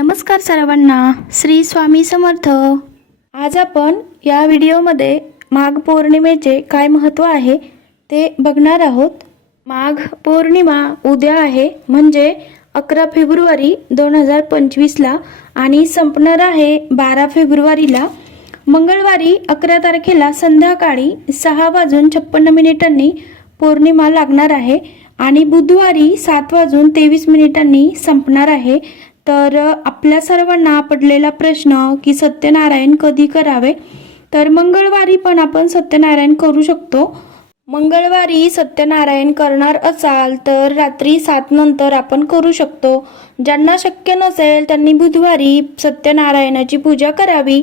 नमस्कार सर्वांना श्री स्वामी समर्थ. आज आपण या व्हिडिओमध्ये माघ पौर्णिमेचे काय महत्त्व आहे ते बघणार आहोत. माघ पौर्णिमा उद्या आहे म्हणजे अकरा फेब्रुवारी दोन हजार पंचवीसला आणि संपणार आहे बारा फेब्रुवारीला. मंगळवारी अकरा तारखेला संध्याकाळी सहा वाजून छप्पन्न मिनिटांनी पौर्णिमा लागणार आहे आणि बुधवारी सात वाजून तेवीस मिनिटांनी संपणार आहे. तर आपल्या सर्वांना पडलेला प्रश्न की सत्यनारायण कधी करावे? तर मंगळवारी पण आपण सत्यनारायण करू शकतो. मंगळवारी सत्यनारायण करणार असाल तर रात्री सात नंतर आपण करू शकतो. ज्यांना शक्य नसेल त्यांनी बुधवारी सत्यनारायणाची पूजा करावी.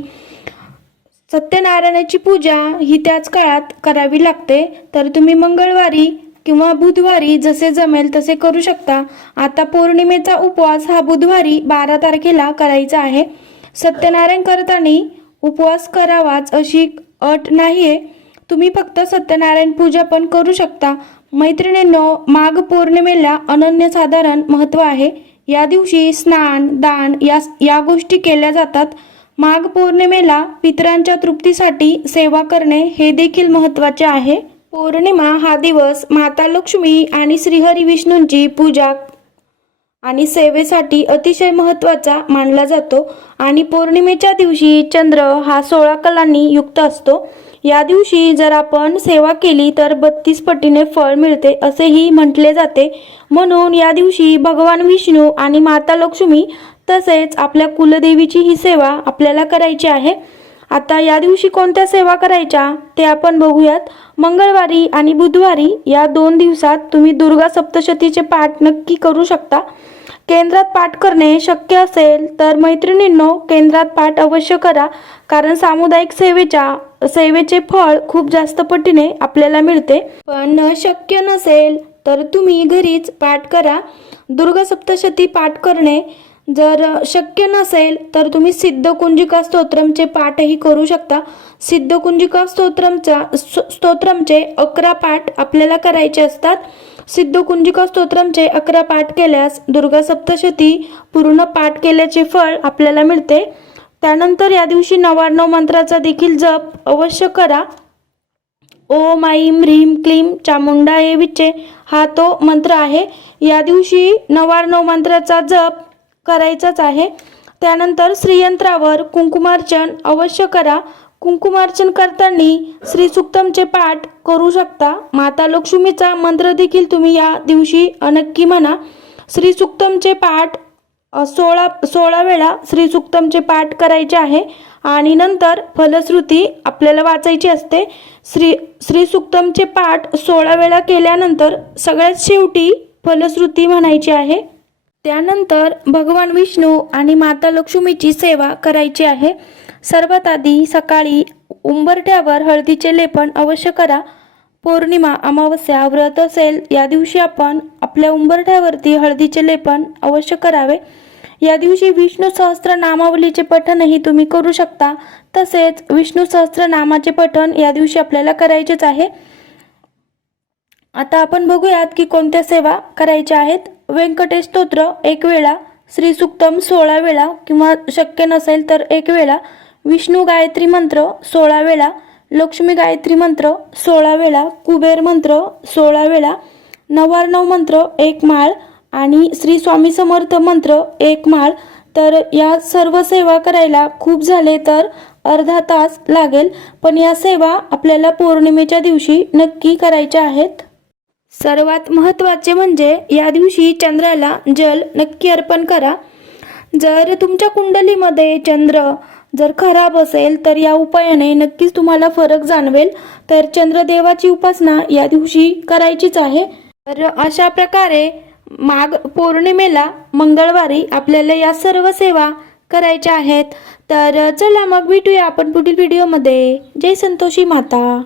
सत्यनारायणाची पूजा ही त्याच काळात करावी लागते. तर तुम्ही मंगळवारी किंवा बुधवारी जसे जमेल तसे करू शकता. आता पौर्णिमेचा उपवास हा बुधवारी बारा तारखेला करायचा आहे. सत्यनारायण करताना उपवास करावाच अशी अट नाहीये. तुम्ही फक्त सत्यनारायण पूजा पण करू शकता. मैत्रिणींनो माघ पौर्णिमेला अनन्यसाधारण महत्त्व आहे. या दिवशी स्नान दान या या गोष्टी केल्या जातात. माघ पौर्णिमेला पितरांच्या तृप्तीसाठी सेवा करणे हे देखील महत्त्वाचे आहे. पौर्णिमा हा दिवस माता लक्ष्मी आणि श्रीहरी विष्णूंची पूजा आणि सेवेसाठी अतिशय महत्त्वाचा मानला जातो आणि पौर्णिमेच्या दिवशी चंद्र हा सोळा कलांनी युक्त असतो. या दिवशी जर आपण सेवा केली तर बत्तीस पटीने फळ मिळते असेही म्हटले जाते. म्हणून या दिवशी भगवान विष्णू आणि माता लक्ष्मी तसेच आपल्या कुलदेवीची ही सेवा आपल्याला करायची आहे. आता या दिवशी कोणत्या सेवा करायच्या ते आपण बघूयात. मंगळवारी आणि बुधवारी या दोन दिवसात तुम्ही दुर्गा सप्तशतीचे पाठ नक्की करू शकता. केंद्रात पाठ करणे शक्य असेल तर मैत्रिणींनो केंद्रात पाठ अवश्य करा. कारण सामुदायिक सेवेच्या सेवेचे फळ खूप जास्त पटीने आपल्याला मिळते. पण शक्य नसेल तर तुम्ही घरीच पाठ करा. दुर्गा सप्तशती पाठ करणे जर शक्य नसेल तर तुम्ही सिद्धकुंजिका स्तोत्रमचे पाठही करू शकता. सिद्धकुंजिका स्तोत्रमचा स्तोत्रमचे अकरा पाठ आपल्याला करायचे असतात. सिद्धकुंजिका स्तोत्रमचे अकरा पाठ केल्यास दुर्गा सप्तशती पूर्ण पाठ केल्याचे फळ आपल्याला मिळते. त्यानंतर या दिवशी नवाण्णव मंत्राचा देखील जप अवश्य करा. ओम ऐम ह्रीम क्लीम चामुंडा ए विचे हा तो मंत्र आहे. या दिवशी नवाण्णव मंत्राचा जप करायचाच आहे. त्यानंतर श्रीयंत्रावर कुंकुमार्चन अवश्य करा. कुंकुमार्चन करताना श्री सुक्तमचे पाठ करू शकता. माता लक्ष्मीचा मंत्र देखील तुम्ही या दिवशी नक्की म्हणा. श्री सुक्तमचे पाठ सोळा सोळा वेळा श्री सुक्तमचे पाठ करायचे आहे. आणि नंतर फलश्रुती आपल्याला वाचायची असते. श्री श्री सुक्तमचे पाठ सोळा वेळा केल्यानंतर सगळ्यात शेवटी फलश्रुती म्हणायची आहे. त्यानंतर भगवान विष्णू आणि माता लक्ष्मीची सेवा करायची आहे. सर्वात आधी सकाळी उंबरठ्यावर हळदीचे लेपन अवश्य करा. पौर्णिमा अमावस्या व्रत असेल या दिवशी आपण आपल्या उंबरठ्यावरती हळदीचे लेपन अवश्य करावे. या दिवशी विष्णू सहस्त्र नामावलीचे पठनही तुम्ही करू शकता. तसेच विष्णू सहस्त्र नामाचे पठण या दिवशी आपल्याला करायचेच आहे. आता आपण बघूयात की कोणत्या सेवा करायच्या आहेत. व्यंकटेश स्तोत्र एक वेळा. श्री सुक्तम सोळा वेळा. किंवा शक्य नसेल तर एक वेळा. विष्णू गायत्री मंत्र सोळा वेळा. लक्ष्मी गायत्री मंत्र सोळा वेळा. कुबेर मंत्र सोळा वेळा. नवार्णव मंत्र एक माळ. आणि श्री स्वामी समर्थ मंत्र एक माळ. तर या सर्व सेवा करायला खूप झाले तर अर्धा तास लागेल. पण या सेवा आपल्याला पौर्णिमेच्या दिवशी नक्की करायच्या आहेत. सर्वात महत्त्वाचे म्हणजे या दिवशी चंद्राला जल नक्की अर्पण करा. जर तुमच्या कुंडलीमध्ये चंद्र जर खराब असेल तर या उपायाने नक्कीच तुम्हाला फरक जाणवेल. तर चंद्रदेवाची उपासना या दिवशी करायचीच आहे. तर अशा प्रकारे माघ पौर्णिमेला मंगळवारी आपल्याला या सर्व सेवा करायच्या आहेत. तर चला मग भेटूया आपण पुढील व्हिडिओमध्ये जय संतोषी माता.